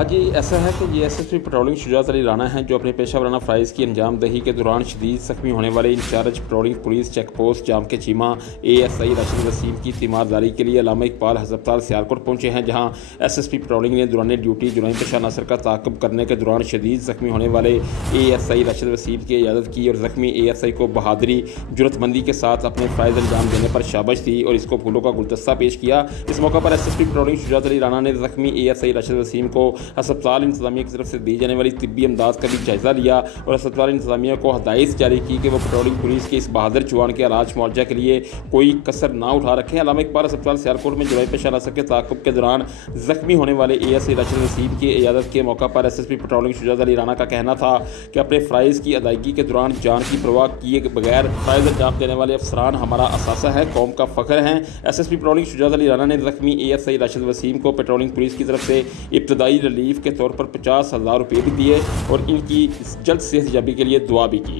आज ये ऐसा है कि ये एसएसपी पेट्रोलिंग शुजात अली राना हैं जो अपने पेशा वराना फ़राइज़ की अंजामदही के दौरान शदीद ज़ख्मी होने वाले incharge patrolling police check post जाम के चीमा ASI राशिद वसीम की तीमारदारी के लिए अल्लामा इकबाल हस्पताल सियालकोट पहुँचे हैं, जहाँ एसएसपी पेट्रोलिंग ने दौरान ड्यूटी जुराइम पेशा नासर का ताक़ब करने के दौरान शदीद ज़ख्मी होने वाले ASI राशिद वसीम की इयादत की और ज़ख्मी ASI को बहादुरी जुरतमंदी के साथ अपने फ़राइज़ अंजाम देने पर शाबाश दी और इसको फूलों का गुलदस्ता पेश किया। इस मौका पर एसएसपी पेट्रोलिंग शुजात अली राना ने ज़ख्मी ASI राशिद वसीम को अस्पताल इंतज़ामिया की तरफ से दी जाने वाली तिब्बी इमदाद का भी जायज़ा लिया और अस्पताल इंतज़ामिया को हदायत जारी की कि वो पेट्रोलिंग पुलिस के इस बहादुर जवान के इलाज मुआवजा के लिए कोई कसर ना उठा रखें। अल्लामा इकबाल अस्पताल सियालकोट में जुराइम पेशा नासर के ताक़ुब के दौरान ज़ख्मी होने वाले ASI राशिद वसीम की इयादत के मौका पर एसएसपी पेट्रोलिंग शुजात अली राना का कहना था कि अपने फ़राइज़ की अदायगी के दौरान जान की परवाह किए बगैर फ़राइज़ अंजाम देने वाले अफसरान हमारा असासा है, कौम का फ़ख्र हैं। एसएसपी पेट्रोलिंग शुजात अली राना ने ज़ख्मी ASI राशिद वसीम को पेट्रोलिंग पुलिस की तरफ से इब्तदाई रिलीफ के तौर पर 50,000 रुपये भी दिए और इनकी जल्द सेहतयाबी के लिए दुआ भी की।